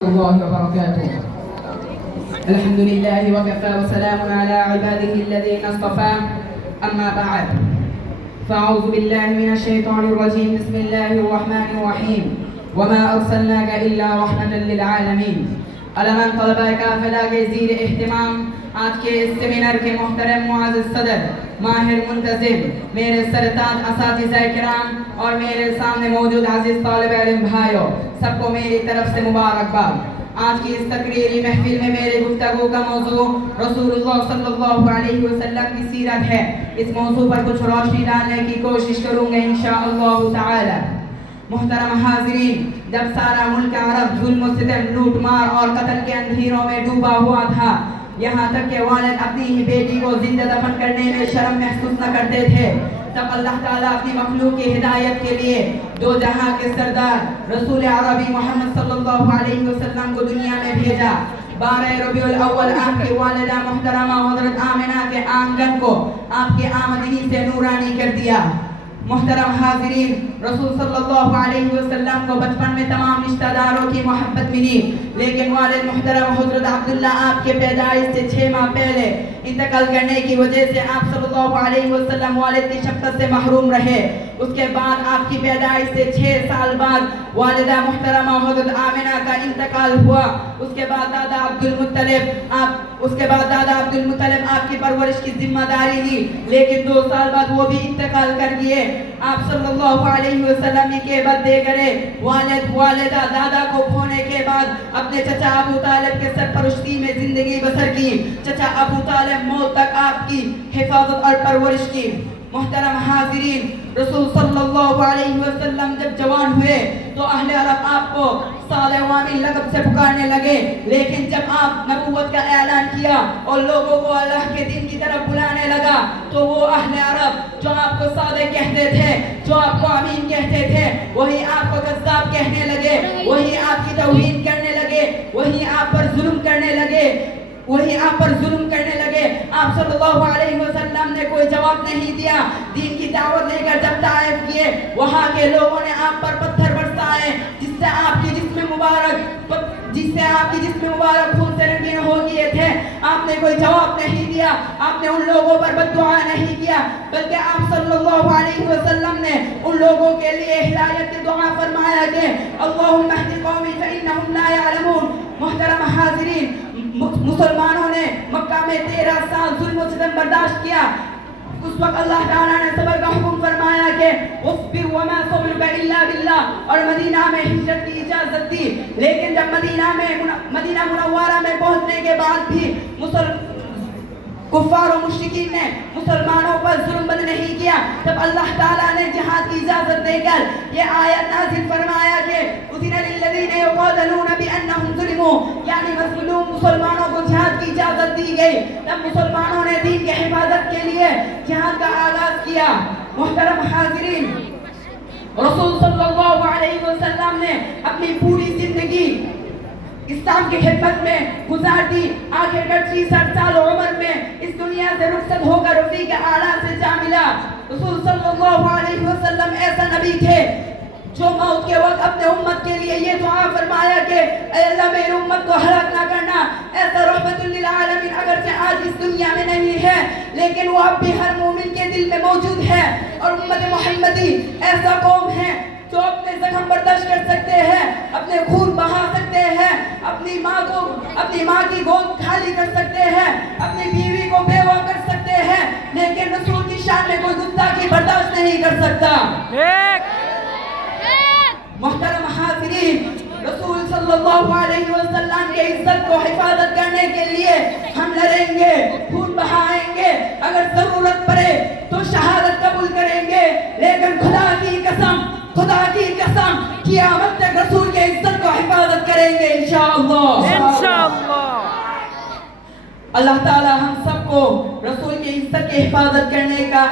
الله وبركاته. الحمد لله وكفى وسلام على عباده الذين اصطفى. أما بعد فأعوذ بالله من الشيطان الرجيم. بسم الله الرحمن الرحيم. وما أرسلناك إلا رحمة للعالمين. علمان طلبہ قافلہ کے زیر اہتمام آج کے اس سیمینار کے محترم معزز صدر، ماہر منتظم، میرے سرتاج اساتذہ کرام اور میرے سامنے موجود عزیز طالب علم بھائیوں، سب کو میری طرف سے مبارکباد۔ آج کی اس تقریری محفل میں میرے گفتگو کا موضوع رسول اللہ صلی اللہ علیہ وسلم کی سیرت ہے۔ اس موضوع پر کچھ روشنی ڈالنے کی کوشش کروں گا انشاءاللہ تعالی۔ محترم حاضرین، جب سارا ملک عرب ظلم و ستم، لوٹ مار اور قتل کے اندھیروں میں ڈوبا ہوا تھا، یہاں تک کہ والد اپنی ہی بیٹی کو زندہ دفن کرنے میں شرم محسوس نہ کرتے تھے، تب اللہ تعالیٰ اپنی مخلوق کی ہدایت کے لیے دو جہاں کے سردار رسول عربی محمد صلی اللہ علیہ وسلم کو دنیا میں بھیجا۔ 12 ربیع الاول آپ کی والدہ محترمہ حضرت آمنہ کے آنگن کو آپ کی آمدنی سے نورانی کر دیا۔ محترم حاضرین، رسول صلی اللہ علیہ وسلم کو بچپن میں تمام رشتہ داروں کی محبت ملی، لیکن والد محترم حضرت عبداللہ آپ کے پیدائش سے 6 ماہ پہلے انتقال کرنے کی وجہ سے آپ صلی اللہ علیہ وسلم والد کی شفقت سے محروم رہے۔ اس کے بعد آپ کی پیدائش سے 6 سال بعد والدہ محترمہ حضرت آمنہ کا انتقال ہوا۔ اس کے بعد دادا عبد المطلب آپ کی پرورش کی ذمہ داری لی، لیکن 2 سال بعد وہ بھی انتقال کر گئے۔ آپ صلی اللہ علیہ وسلم کے بدے کرے والدہ دادا کو کھونے کے بعد اپنے چچا ابو طالب کے سرپرستی میں زندگی بسر کی۔ چچا ابو طالب موت تک آپ کی حفاظت اور پرورش کی۔ محترم حاضرین، رسول صلی اللہ علیہ وسلم جب جوان ہوئے تو اہل عرب آپ کو صالح وامن لقب سے پکارنے لگے، لیکن جب آپ نبوت کا اعلان کیا اور لوگوں کو اللہ کے دین کی طرف بلانے لگا تو وہ اہل عرب جو آپ کو صادق کہتے تھے، جو آپ کو امین کہتے تھے، وہی آپ کو کذاب کہنے لگے، وہی آپ کی توہین کرنے لگے، وہی آپ پر ظلم کرنے لگے۔ آپ صلی اللہ علیہ وسلم نے کوئی جواب نہیں دیا۔ دین کی دعوت لے کر جب طائف کیے، وہاں کے لوگوں نے آپ پر پتھر برسائے، جس سے آپ کی جسم مبارک خون سے رنگین ہو گئے تھے۔ آپ نے کوئی جواب نہیں دیا، آپ نے ان لوگوں پر بد دعا نہیں کیا، بلکہ آپ صلی اللہ علیہ وسلم نے ان لوگوں کے لیے ہدایت کی دعا فرمایا کہ اللہم اہد قومی فانہم لا یعلمون۔ محترم حاضرین، مسلمانوں نے مکہ میں 13 سال ظلم و ستم برداشت کیا۔ اس وقت اللہ تعالیٰ نے صبر کا حکم فرمایا کہ اصبر وما صبرک الا باللہ، اور مدینہ میں ہجرت کی اجازت دی۔ لیکن جب مدینہ منورہ میں پہنچنے کے بعد بھی کفار و مشرکین نے مسلمانوں پر ظلم بند نہیں کیا، تب اللہ تعالیٰ نے جہاد کی اجازت دے کر یہ آیت نازل فرمایا کہ اذن للذین یقاتلون بانہم ظلموا، یعنی مظلوم مسلمانوں کو جہاد کی اجازت دی گئی۔ تب مسلمانوں نے دین کی حفاظت کے لیے جہاد کا آغاز کیا۔ محترم حاضرین، رسول صلی اللہ علیہ وسلم نے اپنی پوری زندگی اسلام کی خدمت میں گزار دی۔ آخر کر 63 سال عمر میں اس دنیا سے رخصت ہو کر رفیق اعلیٰ سے جا ملا۔ رسول صلی اللہ علیہ وسلم ایسا نبی تھے جو موت کے وقت اپنے امت کے لیے یہ دعا فرمایا کہ اے اللہ میری امت کو ہلاک نہ کرنا۔ ایسا رحمت للعالمین اگرچہ آج اس دنیا میں نہیں ہے، لیکن وہ اب بھی ہر مومن کے دل میں موجود ہے۔ اور امت محمدی ایسا قوم ہے جو اپنے زخم برداشت کر سکتے ہیں، اپنے خون بہا سکتے ہیں، اپنی ماں کی گود خالی کر سکتے ہیں، اپنی بیوی کو بیوہ کر سکتے ہیں، لیکن رسول کی شان میں کوئی گستاخی برداشت نہیں کر سکتا۔ محترم حاضرین، رسول صلی اللہ علیہ وسلم کے عزت کو حفاظت کرنے کے لیے ہم لڑیں گے، خون بہائیں گے، اگر ضرورت پڑے تو شہادت قبول کریں گے، لیکن خدا کی قسم قیامت تک رسول کے عزت کو حفاظت کریں گے انشاءاللہ۔ اللہ تعالی ہم سب کو رسول کی عزت کی حفاظت کرنے کا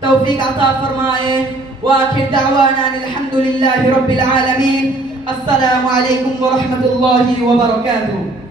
توفیق عطا فرمائے۔ وآخر دعوانا الحمد للہ رب العالمین۔ السلام علیکم ورحمۃ اللہ وبرکاتہ۔